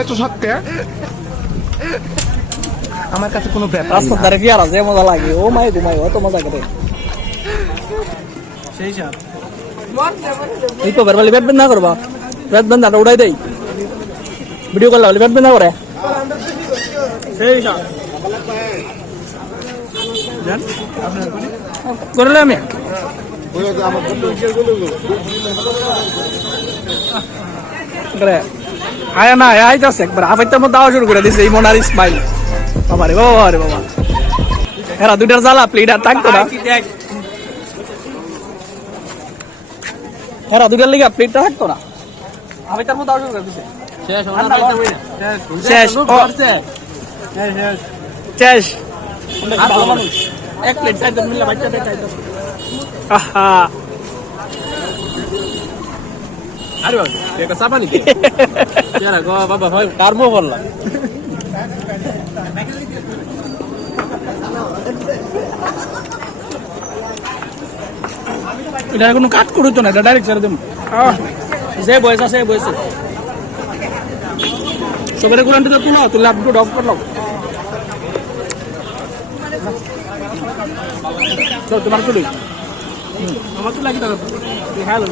একটু সত্যি আমার কাছে কোনো ব্যাপার রাস্তার ধারে কি আর আছে মজা লাগে ও মাই ঘুমাই অত মজা করে সেই সাপ এই তো বেরবালি ব্যাট বন্ধ না করবা ব্যাট বন্ধ না উড়াই দেই ভিডিও কল লাগলে ব্যাট বন্ধ না করে সেই সাপ জান করলে আমি করে আয় না আয় যাচ্ছে একবার আফাইতের মধ্যে আওয়া শুরু করে দিছে এই মনার ইসমাইল বাবা রে বাবা রে বাবা এরা দুইটার জ্বালা প্লেটার থাকতো না এরা দুইটার লিগা প্লেটটা থাকতো না আফাইতের মধ্যে আওয়া শুরু করে দিছে শেষ শেষ ভালো মানুষ এক প্লেট চাইতে মিলে বাচ্চা চাইতো আহা আরে বাবা এটা সাবা নাকি যারা গো বাবা ভাই কারমো বললা এটা কোনো কাট করতো না এটা ডাইরেক্ট ছেড়ে দেব যে বয়স আছে বয়স সবের গুলান্টি তো তুলো তুই লাভ ডক করলো তো তোমার তো আমার তো লাগি তো হ্যালো